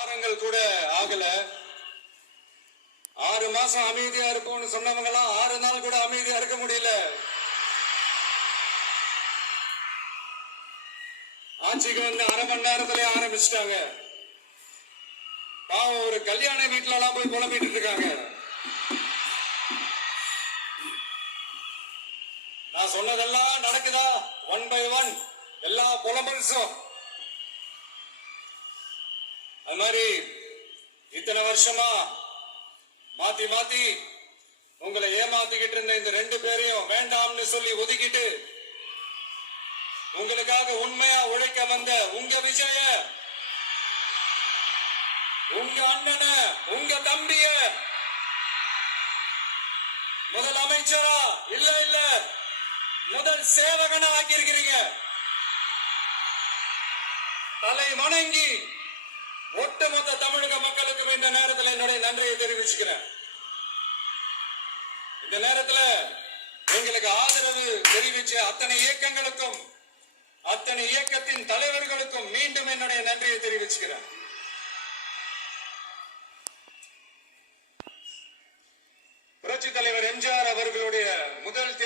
வாரங்கள் கூட ஆகல. 6 மாசம் அமைதியா இருப்போம்னு சொன்னவங்க எல்லாம் 6 நாள் கூட அமைதியா இருக்க முடியல. ஆட்சிக்கு வந்து 1/2 மணி நேரத்திலே ஆரம்பிச்சிட்டாங்க. பாவம் ஒரு கல்யாண வீட்டுல எல்லாம் போய் புலம்பிட்டு இருக்காங்க. நான் சொன்னதெல்லாம் நடக்குதா? 1 by 1 எல்லா புலம்பல்ஸும். அது மாதிரி இத்தனை வருஷமா மாத்தி மாத்தி உங்களை ஏமாத்திக்கிட்டு இருந்த இந்த 2 பேரையும் வேண்டாம்னு சொல்லி ஒதுக்கிட்டு உங்களுக்காக உண்மையா உழைக்க வந்த உங்க விஜய, உங்க அண்ணன, உங்க தம்பிய முதல் அமைச்சரா இல்ல முதல் சேவகனா ஆக்கியிருக்கிறீங்க. தலை வணங்கி ஒட்டுமொத்த தமிழக மக்களுக்கு இந்த நேரத்தில் என்னுடைய நன்றியை தெரிவிச்சுக்கிறேன். இந்த நேரத்தில் எங்களுக்கு ஆதரவு தெரிவிச்ச அத்தனை இயக்கங்களுக்கும் அத்தனை இயக்கத்தின் தலைவர்களுக்கும் மீண்டும் என்னுடைய நன்றியை தெரிவிச்சுக்கிறேன். புரட்சி தலைவர் எம்ஜிஆர் அவர்களுடைய முதல்